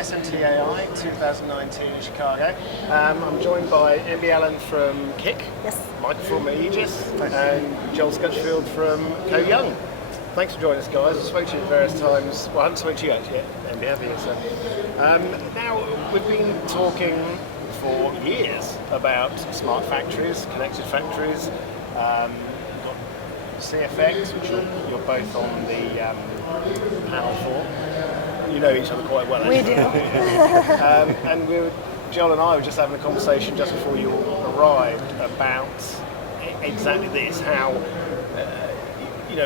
SMTAI 2019 in Chicago. I'm joined by Emmy Allen from Kick, Yes. Mike from Aegis, and Joel Scutchfield from Koh Young. Thanks for joining us, guys. I've spoken to you various times. Well, I haven't spoken to you actually yet, Emmy, have you? So, now, we've been talking for years about smart factories, connected factories. We've got CFX, which you're both on the panel for. You know each other quite well, We do. and Joel and I were just having a conversation just before you all arrived about exactly this, how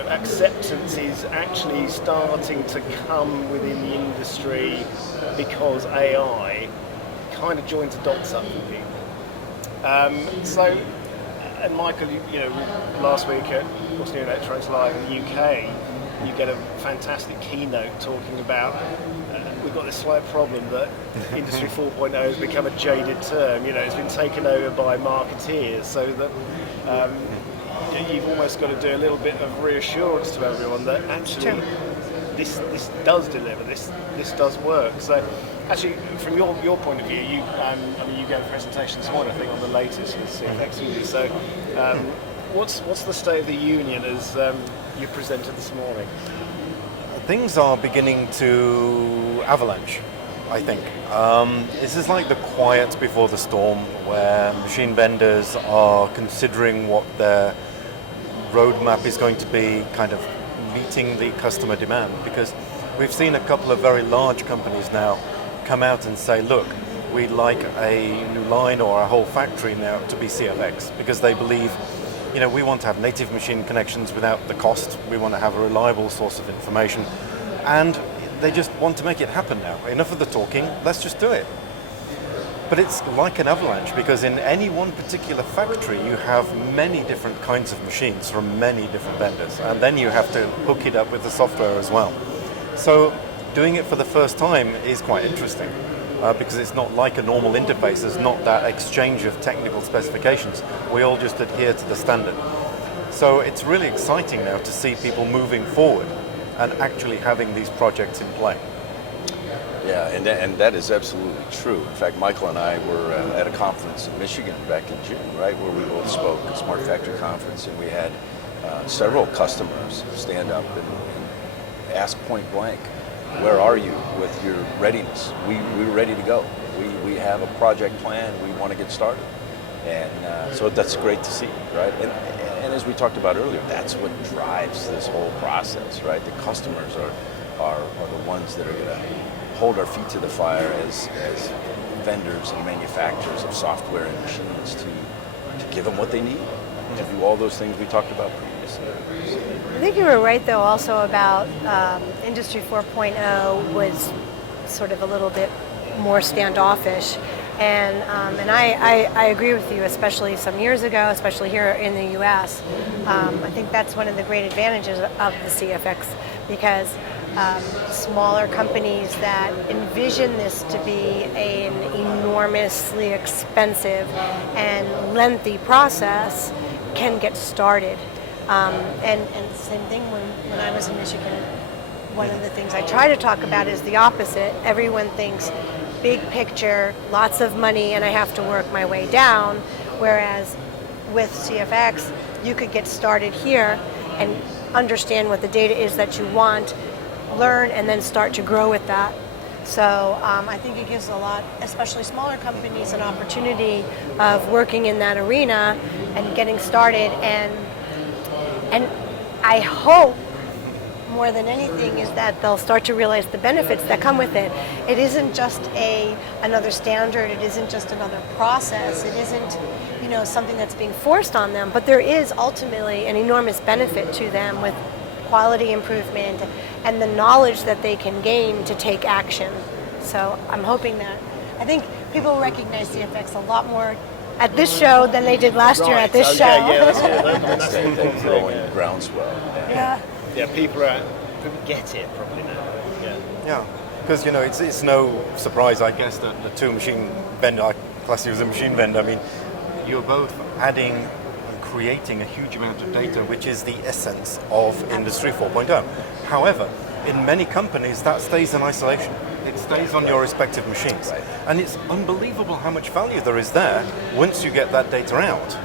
acceptance is actually starting to come within the industry because AI kind of joins the dots up for people. And Michael, last week at What's New Electronics Live in the UK, you get a fantastic keynote talking about we've got this slight problem that Industry 4.0 has become a jaded term. It's been taken over by marketeers, so that you've almost got to do a little bit of reassurance to everyone that actually this does deliver, this does work. So actually, from your point of view, you gave a presentation this morning, I think, on the latest with CFX. So what's the state of the union as you presented this morning? Things are beginning to avalanche, I think. This is like the quiet before the storm, where machine vendors are considering what their roadmap is going to be, kind of meeting the customer demand, because we've seen a couple of very large companies now come out and say, look, we'd like a new line or a whole factory now to be CFX, because they believe, we want to have native machine connections without the cost. We want to have a reliable source of information, and they just want to make it happen now. Enough of the talking, let's just do it. But it's like an avalanche, because in any one particular factory you have many different kinds of machines from many different vendors, and then you have to hook it up with the software as well. So doing it for the first time is quite interesting, because it's not like a normal interface. There's not that exchange of technical specifications. We all just adhere to the standard. So it's really exciting now to see people moving forward and actually having these projects in play. Yeah, and that is absolutely true. In fact, Michael and I were at a conference in Michigan back in June, right, where we both spoke, a Smart Factory Conference, and we had several customers stand up and ask point blank, where are you with your readiness? We're ready to go. We have a project plan. We want to get started. And so that's great to see, right? And as we talked about earlier, that's what drives this whole process, right? The customers are the ones that are going to hold our feet to the fire as vendors and manufacturers of software and machines to give them what they need to do all those things we talked about previously. I think you were right, though, also about Industry 4.0 was sort of a little bit more standoffish. And I agree with you, especially some years ago, especially here in the U.S. I think that's one of the great advantages of the CFX, because smaller companies that envision this to be an enormously expensive and lengthy process can get started. And same thing when I was in Michigan, one of the things I try to talk about is the opposite. Everyone thinks big picture, lots of money, and I have to work my way down, whereas with CFX, you could get started here and understand what the data is that you want, learn, and then start to grow with that. So I think it gives a lot, especially smaller companies, an opportunity of working in that arena and getting started. And I hope more than anything is that they'll start to realize the benefits that come with it. It isn't just another standard. It isn't just another process. It isn't something that's being forced on them. But there is ultimately an enormous benefit to them with quality improvement and the knowledge that they can gain to take action. So I'm hoping that, I think people recognize CFX a lot more at this show than they did last year at this show. That's the important growing thing. groundswell. Yeah, people get it probably now. Yeah, because it's no surprise, I guess, that the two machine vendor, I class you as a machine vendor. I mean, you're both adding and creating a huge amount of data, which is the essence of Industry 4.0. However, in many companies, that stays in isolation. It stays on your respective machines. Right. And it's unbelievable how much value there is there once you get that data out.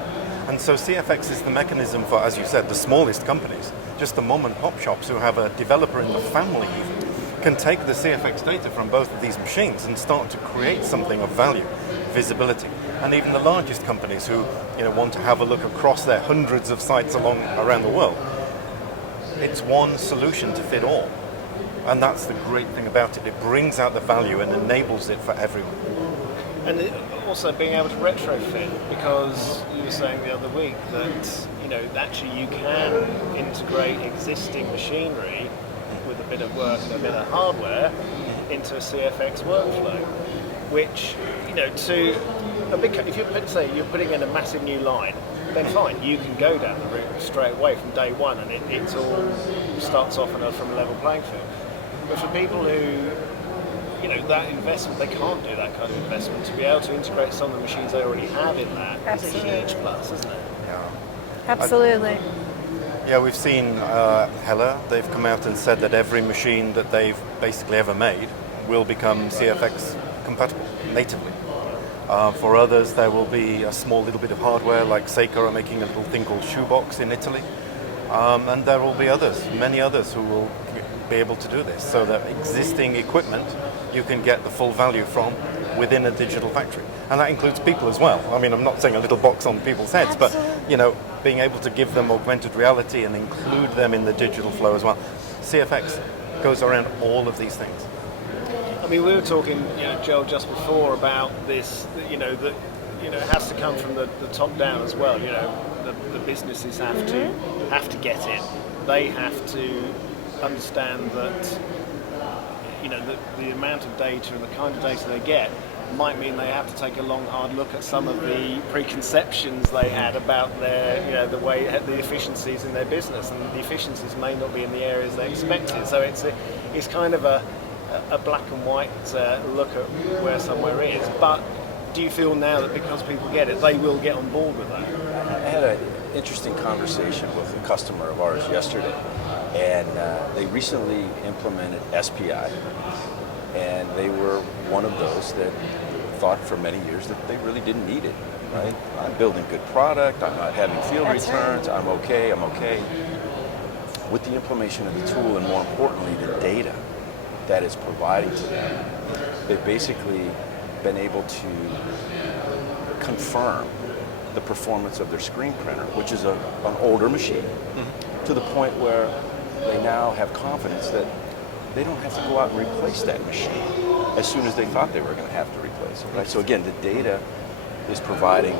And so CFX is the mechanism for, as you said, the smallest companies, just the mom and pop shops who have a developer in the family even, can take the CFX data from both of these machines and start to create something of value, visibility. And even the largest companies who want to have a look across their hundreds of sites around the world, it's one solution to fit all. And that's the great thing about it. It brings out the value and enables it for everyone. And also being able to retrofit, because you were saying the other week that actually you can integrate existing machinery with a bit of work and a bit of hardware into a CFX workflow, which to a big, if you're putting in a massive new line, then fine, you can go down the route straight away from day one, and it all starts off from a level playing field. But for people who that investment, they can't do that kind of investment. To be able to integrate some of the machines they already have in that is a huge plus, isn't it? Yeah. Absolutely. Yeah, we've seen Heller, they've come out and said that every machine that they've basically ever made will become CFX compatible natively. For others, there will be a small little bit of hardware, like Seika are making a little thing called Shoebox in Italy. And there will be others, many others, who will be able to do this. So that existing equipment, you can get the full value from within a digital factory. And that includes people as well. I mean, I'm not saying a little box on people's heads, Absolutely. but, being able to give them augmented reality and include them in the digital flow as well. CFX goes around all of these things. I mean, we were talking, Joel, just before about this, that it has to come from the top down as well. The businesses have to get it. They have to understand that, the amount of data and the kind of data they get might mean they have to take a long, hard look at some of the preconceptions they had about their, the efficiencies in their business, and the efficiencies may not be in the areas they expected. So it's kind of a black and white look at where somewhere is. But do you feel now that because people get it, they will get on board with that? I had an interesting conversation with a customer of ours yesterday, and they recently implemented SPI, and they were one of those that thought for many years that they really didn't need it, right? I'm building good product, I'm not having field That's returns, I'm okay. With the implementation of the tool, and more importantly, the data that it's providing to them, they've basically been able to confirm the performance of their screen printer, which is an older machine, to the point where they now have confidence that they don't have to go out and replace that machine as soon as they thought they were going to have to replace it, right? So again, the data is providing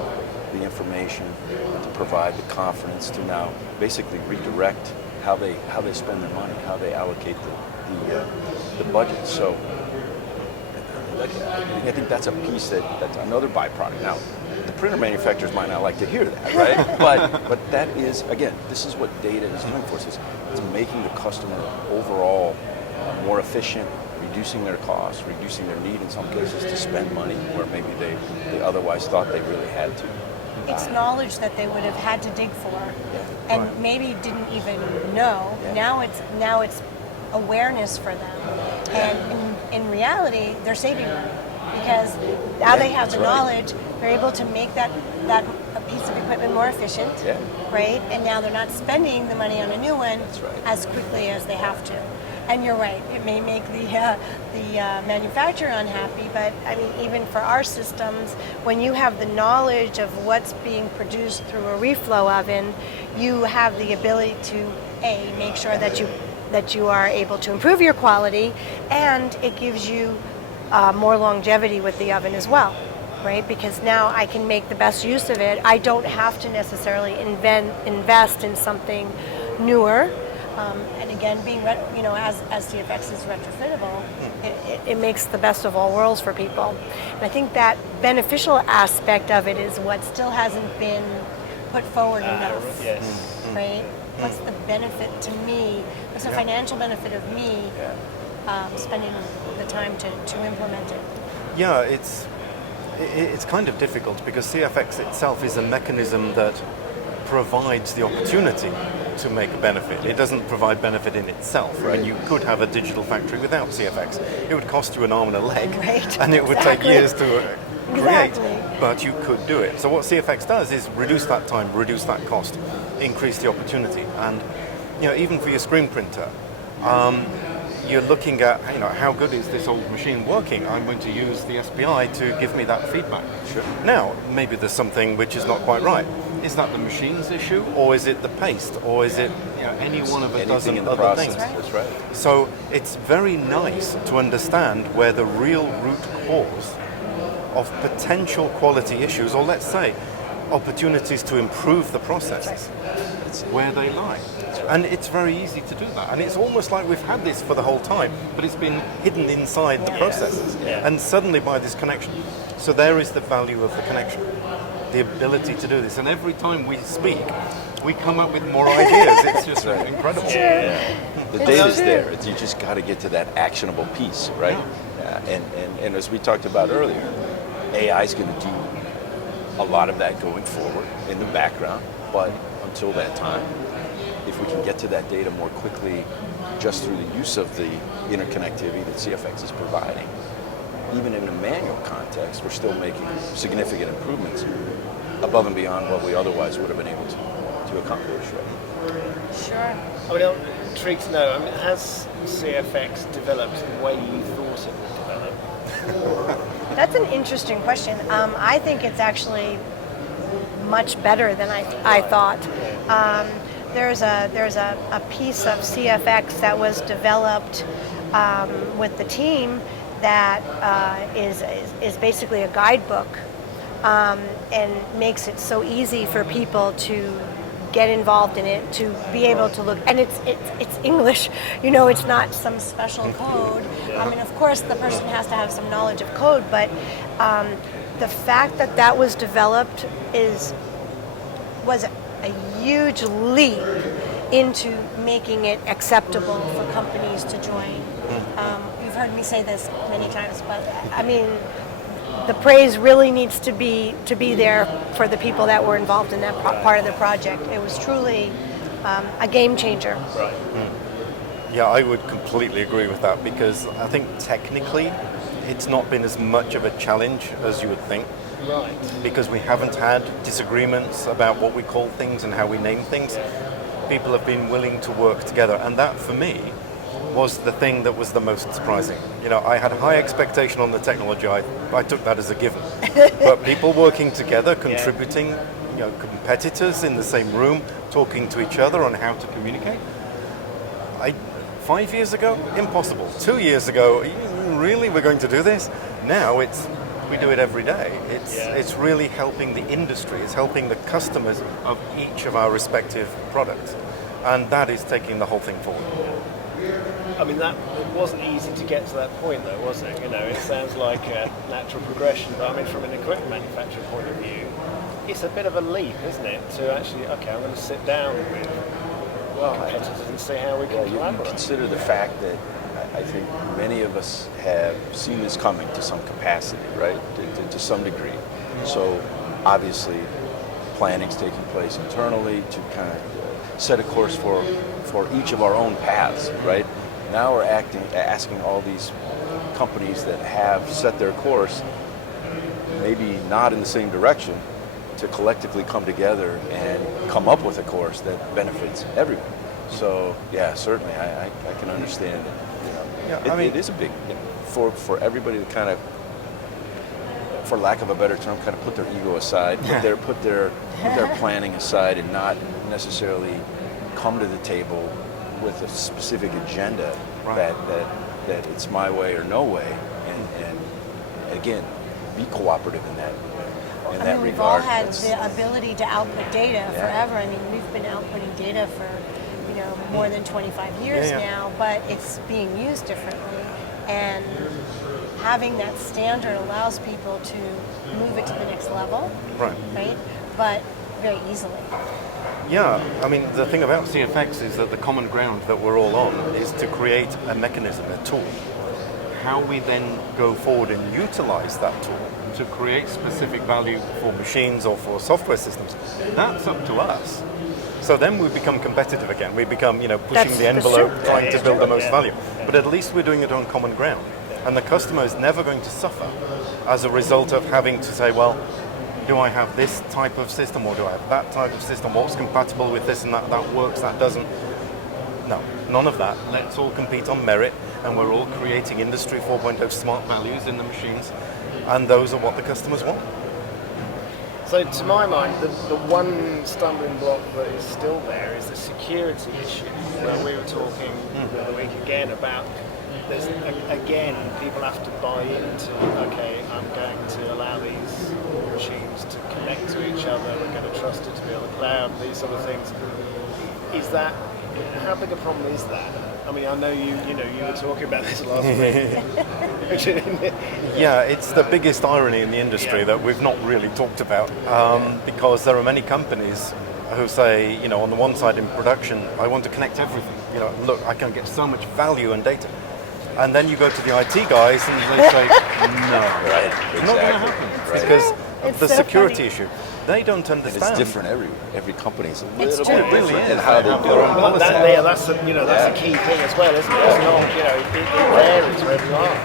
the information to provide the confidence to now basically redirect how they spend their money, how they allocate the budget. So I think that's a piece that's another byproduct. Now, the printer manufacturers might not like to hear that, right? but that is, again, this is what data is doing for us. It's making the customer overall more efficient, reducing their costs, reducing their need in some cases to spend money where maybe they otherwise thought they really had to. It's knowledge that they would have had to dig for, and maybe didn't even know. Yeah. Now it's awareness for them, and in reality, they're saving money because now they have the knowledge. They're able to make that a piece of equipment more efficient, right? And now they're not spending the money on a new one as quickly as they have to. And you're right, it may make the manufacturer unhappy, but I mean, even for our systems, when you have the knowledge of what's being produced through a reflow oven, you have the ability to make sure that you are able to improve your quality, and it gives you more longevity with the oven as well, right? Because now I can make the best use of it. I don't have to necessarily invest in something newer. And again, being as CFX is retrofittable, it makes the best of all worlds for people. And I think that beneficial aspect of it is what still hasn't been put forward enough. Yes. Right? What's the benefit to me? What's the financial benefit of me spending the time to implement it? Yeah, it's kind of difficult because CFX itself is a mechanism that provides the opportunity to make a benefit. It doesn't provide benefit in itself. Right. And you could have a digital factory without CFX. It would cost you an arm and a leg, Right, and it would take exactly. years to create. Exactly. But you could do it. So what CFX does is reduce that time, reduce that cost, increase the opportunity. And even for your screen printer, you're looking at how good is this old machine working. I'm going to use the SPI to give me that feedback. Sure. Now, maybe there's something which is not quite right. Is that the machine's issue, or is it the paste, or is it any one of a dozen Anything in the other process. things? That's right. So it's very nice to understand where the real root cause of potential quality issues, or let's say opportunities to improve the processes, where they lie. And it's very easy to do that. And it's almost like we've had this for the whole time, but it's been hidden inside the processes. Yeah. And suddenly by this connection. So there is the value of the connection, the ability to do this. And every time we speak, we come up with more ideas. It's just incredible. The data's there. You just got to get to that actionable piece, right? And as we talked about earlier, AI is going to do a lot of that going forward in the background. But until that time, if we can get to that data more quickly just through the use of the interconnectivity that CFX is providing, even in a manual context, we're still making significant improvements above and beyond what we otherwise would have been able to accomplish. Right? Sure. I mean, I'm intrigued to know, has CFX developed the way you thought it would develop? That's an interesting question. I think it's actually much better than I thought. There's a piece of CFX that was developed with the team that is basically a guidebook and makes it so easy for people to get involved in it, to be able to look, and it's English, it's not some special code. I mean, of course, the person has to have some knowledge of code, but the fact that was developed was a huge leap into making it acceptable for companies to join. You've heard me say this many times, but I mean, the praise really needs to be there for the people that were involved in that part of the project. It was truly a game changer. Right. Yeah, I would completely agree with that, because I think technically it's not been as much of a challenge as you would think. Right. Because we haven't had disagreements about what we call things and how we name things. People have been willing to work together, and that for me was the thing that was the most surprising. I had high expectation on the technology. I took that as a given. But people working together, contributing, competitors in the same room, talking to each other on how to communicate. 5 years ago, impossible. 2 years ago, really, we're going to do this? Now we do it every day. It's really helping the industry. It's helping the customers of each of our respective products. And that is taking the whole thing forward. I mean, it wasn't easy to get to that point, though, was it? It sounds like a natural progression, but I mean, from an equipment manufacturer point of view, it's a bit of a leap, isn't it? To actually, okay, I'm going to sit down with competitors and see how we can collaborate. You consider the fact that I think many of us have seen this coming to some capacity, right? To some degree. So obviously, planning's taking place internally to kind of set a course for each of our own paths, right? Now we're asking all these companies that have set their course, maybe not in the same direction, to collectively come together and come up with a course that benefits everyone. So yeah, certainly I can understand it. It is a big, for everybody to kind of, for lack of a better term, kind of put their ego aside, put their planning aside, and not necessarily come to the table with a specific agenda that it's my way or no way, and again, be cooperative in that regard. We've all had the ability to output data forever. I mean, we've been outputting data for more than 25 years now, but it's being used differently, and having that standard allows people to move it to the next level, right? But very easily. Yeah, I mean, the thing about CFX is that the common ground that we're all on is to create a mechanism, a tool. How we then go forward and utilize that tool to create specific value for machines or for software systems, that's up to us. So then we become competitive again. We become, pushing That's the envelope, true. trying to build the most Yeah. value. But at least we're doing it on common ground. And the customer is never going to suffer as a result of having to say, well, do I have this type of system or do I have that type of system? What's compatible with this and that? That works, that doesn't. No, none of that. Let's all compete on merit, and we're all creating Industry 4.0 smart values in the machines, and those are what the customers want. So to my mind, the one stumbling block that is still there is the security issue, where we were talking the other week again about again, people have to buy into, okay, I'm going to allow these machines to connect to each other, we're going to trust it to be on the cloud, these sort of things. Is that, how big a problem is that? I mean, I know you were talking about this last week. Yeah, it's the biggest irony in the industry that we've not really talked about, because there are many companies who say, on the one side in production, I want to connect everything. Look, I can get so much value and data. And then you go to the IT guys and they say, no, Right, it's not going to exactly. happen Right. because It's of the so security funny. issue. They don't And understand. it's different. Every company is a It's little true. bit It really different is. in how They they have do their it. own Well, policy. that's the key thing as well, isn't it? It's not, it varies wherever you are.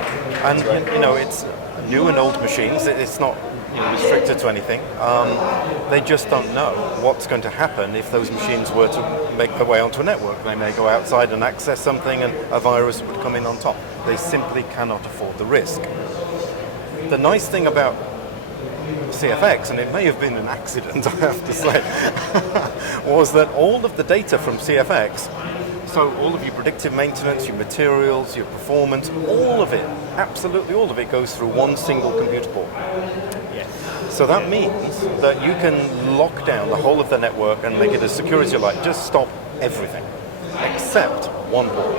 And it's new and old machines. It's not restricted to anything. They just don't know what's going to happen if those machines were to make their way onto a network. They may go outside and access something, and a virus would come in on top. They simply cannot afford the risk. The nice thing about CFX, and it may have been an accident, I have to say, was that all of the data from CFX, so all of your predictive maintenance, your materials, your performance, all of it, absolutely all of it goes through one single computer port. Yes. So that means that you can lock down the whole of the network and make it as secure as you like. Just stop everything, except one port.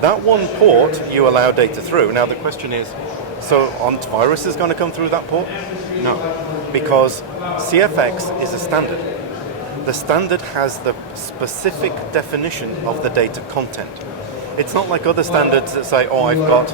That one port you allow data through. Now the question is, so antivirus is going to come through that port? No, because CFX is a standard. The standard has the specific definition of the data content. It's not like other standards that say, oh, I've got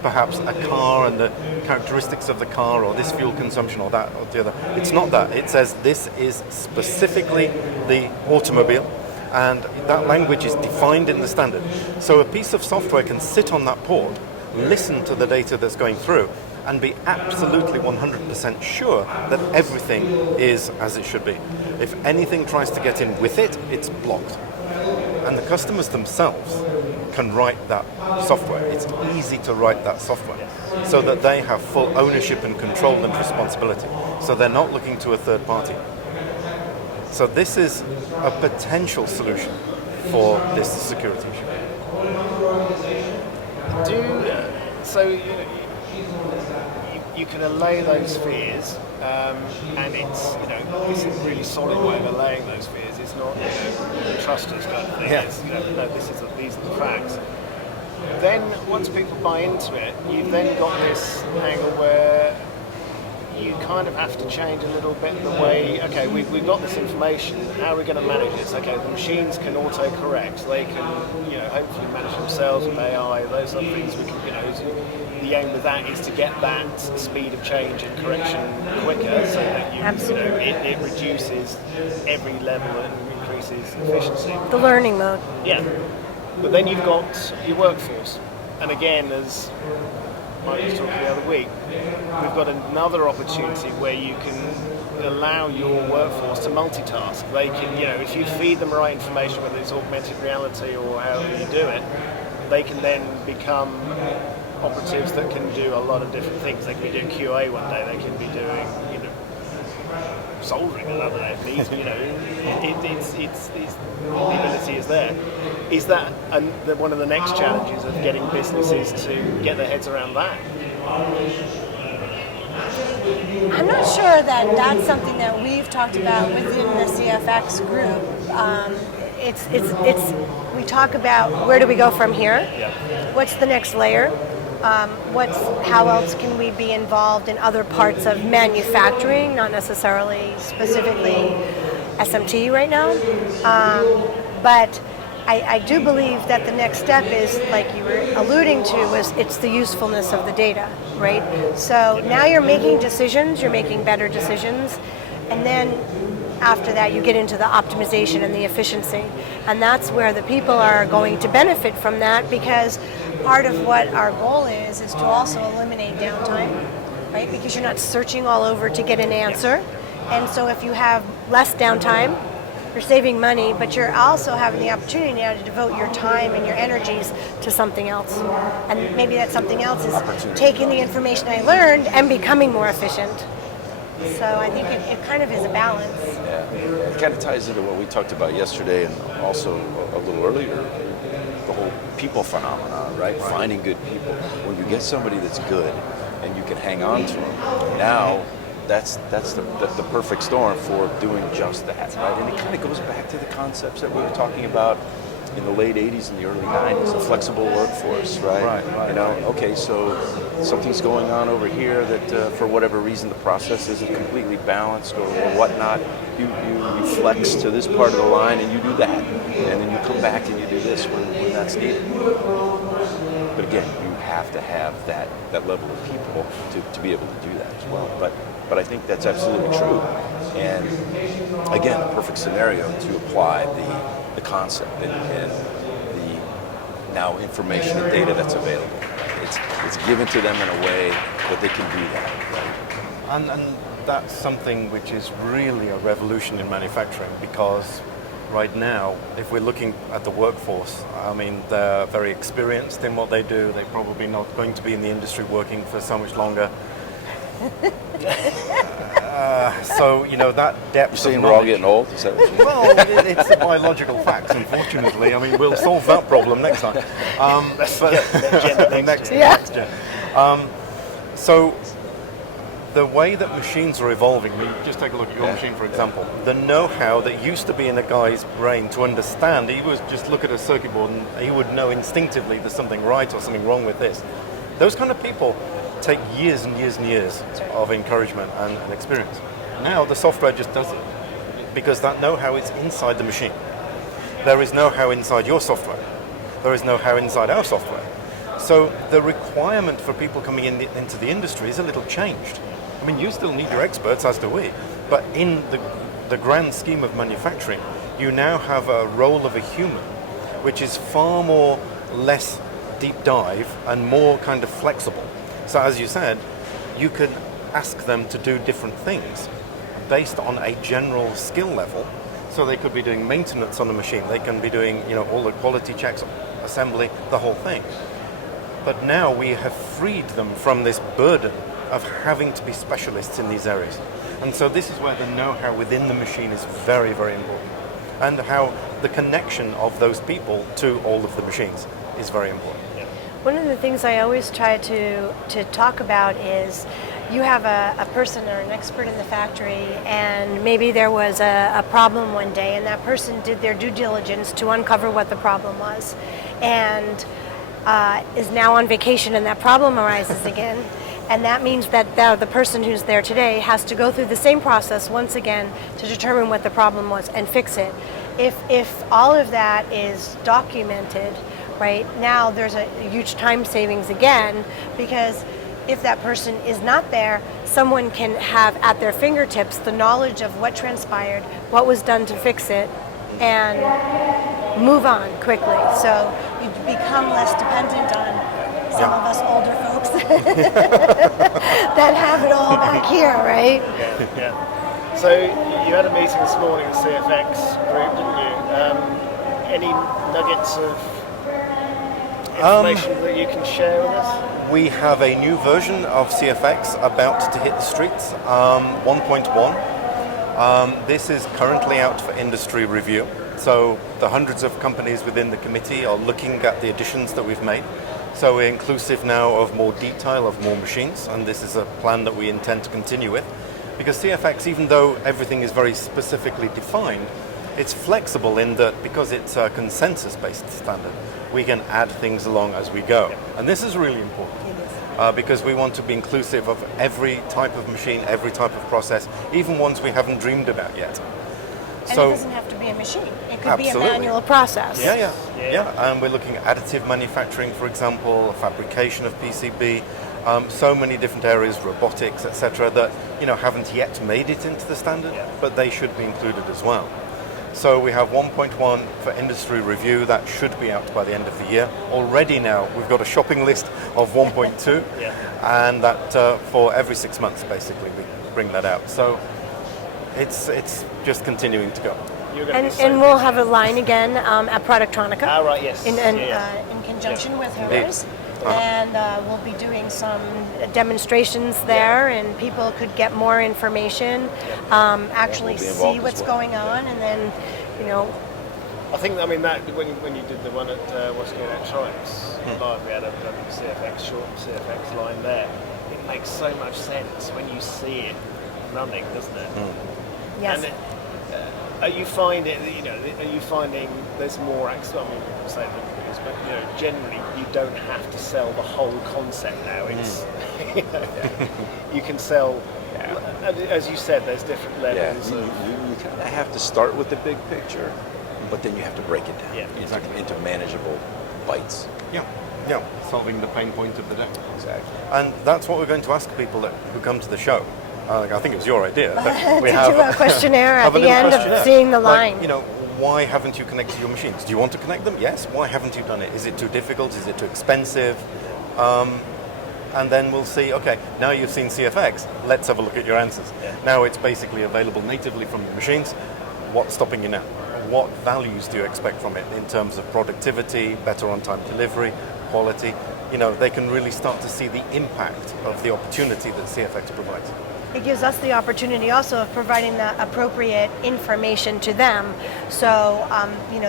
perhaps a car and the characteristics of the car, or this fuel consumption, or that, or the other. It's not that. It says this is specifically the automobile, and that language is defined in the standard. So a piece of software can sit on that port, listen to the data that's going through, and be absolutely 100% sure that everything is as it should be. If anything tries to get in with it, it's blocked. And the customers themselves can write that software. It's easy to write that software so that they have full ownership and control and responsibility. So they're not looking to a third party. So this is a potential solution for this security issue. You can allay those fears, and it's a really solid way of allaying those fears. It's not trust us kind of thing. Yeah. It's, no, these are the facts. Then once people buy into it, you've then got this angle where you kind of have to change a little bit the way, okay, we've got this information, how are we going to manage this? Okay, the machines can auto-correct, so they can, hopefully manage themselves with AI, those other things. We can, the aim with that is to get that speed of change and correction quicker, so that it reduces every level and increases efficiency. The learning mode. Yeah, but then you've got your workforce, and again, as Mike was talking the other week, we've got another opportunity where you can allow your workforce to multitask. They can, if you feed them the right information, whether it's augmented reality or however you do it, they can then become operatives that can do a lot of different things. They can be doing QA one day, they can be doing, soldering another day. These, the ability is there. Is that one of the next challenges of getting businesses to get their heads around that? I'm not sure that that's something that we've talked about within the CFX group. We talk about where do we go from here? Yeah. What's the next layer? How else can we be involved in other parts of manufacturing, not necessarily specifically SMT right now, but I do believe that the next step is, like you were alluding to, it's the usefulness of the data, right? So now you're making decisions, you're making better decisions, and then after that you get into the optimization and the efficiency. And that's where the people are going to benefit from that, because part of what our goal is to also eliminate downtime, right? Because you're not searching all over to get an answer. And so if you have less downtime, you're saving money, but you're also having the opportunity now to devote your time and your energies to something else. And maybe that something else is taking the information I learned and becoming more efficient. So I think it kind of is a balance. Yeah, it kind of ties into what we talked about yesterday and also a little earlier, the whole people phenomenon, right? Finding good people. When you get somebody that's good and you can hang on to them, now that's the perfect storm for doing just that, right? And it kind of goes back to the concepts that we were talking about in the late 80s and the early 90s, the flexible workforce, right? Right. You know, okay, so something's going on over here that for whatever reason the process isn't completely balanced or whatnot. You flex to this part of the line and you do that. And then you come back and you do this when that's needed. But again, you have to have that level of people to be able to do that as well. But I think that's absolutely true. And again, a perfect scenario to apply the concept and the now information and data that's available. It's given to them in a way that they can do that, right? And that's something which is really a revolution in manufacturing, because right now, if we're looking at the workforce, I mean, they're very experienced in what they do. They're probably not going to be in the industry working for so much longer. So, you know, that depth You're saying of we're all knowledge. getting old? Is that what you're Well, it's the biological facts, unfortunately. I mean, we'll solve that problem next time. Next gen. So, the way that machines are evolving, I mean, just take a look at your machine, for example. The know-how that used to be in a guy's brain to understand, he would just look at a circuit board and he would know instinctively there's something right or something wrong with this. Those kind of people take years and years and years of encouragement and experience. Now the software just does it, because that know-how is inside the machine. There is know-how inside your software. There is know-how inside our software. So the requirement for people coming into the industry is a little changed. I mean, you still need your experts, as do we, but in the grand scheme of manufacturing, you now have a role of a human, which is far more less deep dive and more kind of flexible. So as you said, you can ask them to do different things based on a general skill level. So they could be doing maintenance on the machine. They can be doing, you know, all the quality checks, assembly, the whole thing. But now we have freed them from this burden of having to be specialists in these areas. And so this is where the know-how within the machine is very, very important. And how the connection of those people to all of the machines is very important. One of the things I always try to talk about is you have a person or an expert in the factory, and maybe there was a problem one day, and that person did their due diligence to uncover what the problem was, and is now on vacation, and that problem arises again. And that means that the person who's there today has to go through the same process once again to determine what the problem was and fix it. If all of that is documented, right, now there's a huge time savings again, because if that person is not there, someone can have at their fingertips the knowledge of what transpired, what was done to fix it, and move on quickly. So you become less dependent on some of us older folks that have it all back here, right? Yeah. So you had a meeting this morning with CFX group, didn't you? Any nuggets of information that you can share with us? We have a new version of CFX about to hit the streets, 1.1. This is currently out for industry review. So the hundreds of companies within the committee are looking at the additions that we've made. So we're inclusive now of more detail, of more machines, and this is a plan that we intend to continue with. Because CFX, even though everything is very specifically defined, it's flexible in that because it's a consensus-based standard, we can add things along as we go. And this is really important because we want to be inclusive of every type of machine, every type of process, even ones we haven't dreamed about yet. And it doesn't have to be a machine. It could be a manual process. Yeah. And we're looking at additive manufacturing, for example, fabrication of PCB, So many different areas, robotics, etc., that haven't yet made it into the standard, but they should be included as well. So we have 1.1 for industry review. That should be out by the end of the year. Already now we've got a shopping list of 1.2, and that for every 6 months basically we bring that out. So it's just continuing to go. And we'll have a line again at Productronica. Ah, right, yes. In conjunction with hers. And we'll be doing some demonstrations there, and people could get more information, actually see what's going on, and then, I think, that when you did the one at What's Going Electronics live, we had a short CFX line there. It makes so much sense when you see it running, doesn't it? Yes. And are you finding there's more access? Say that is, but generally you don't have to sell the whole concept now. It's you can sell, as you said, there's different levels. You kind of have to start with the big picture, but then you have to break it down into manageable bites. Yeah, solving the pain point of the day. Exactly. And that's what we're going to ask people who come to the show. I think it was your idea. We have a questionnaire at the end of seeing the line. Why haven't you connected your machines? Do you want to connect them? Yes. Why haven't you done it? Is it too difficult? Is it too expensive? And then we'll see, okay, now you've seen CFX, let's have a look at your answers. Now it's basically available natively from your machines. What's stopping you now? What values do you expect from it in terms of productivity, better on-time delivery, quality? They can really start to see the impact of the opportunity that CFX provides. It gives us the opportunity also of providing the appropriate information to them. So,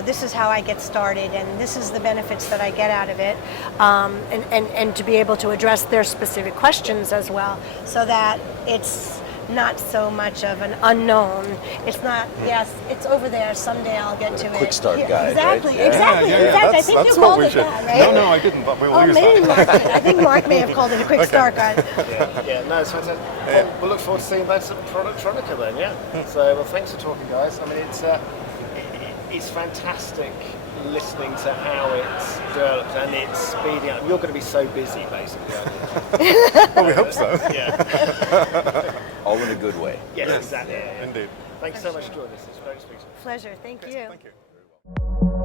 this is how I get started, and this is the benefits that I get out of it, and to be able to address their specific questions as well, so that it's not so much of an unknown. It's not, yes, it's over there, someday I'll get to it. Quick start guide, exactly, right? Exactly. I think you called it that, right? No, I didn't, but we will use that. Mark did. I think Mark may have called it a quick start guide. No, it's fantastic. Well, we'll look forward to seeing that at Productronica then, So, thanks for talking, guys. It's fantastic listening to how it's developed, and it's speeding up. You're going to be so busy, basically, aren't you? Well, we hope so. All in a good way. Yes, exactly. Indeed. Thanks so much for joining us. It's great to speak to you. Pleasure. Thank you. Thank you.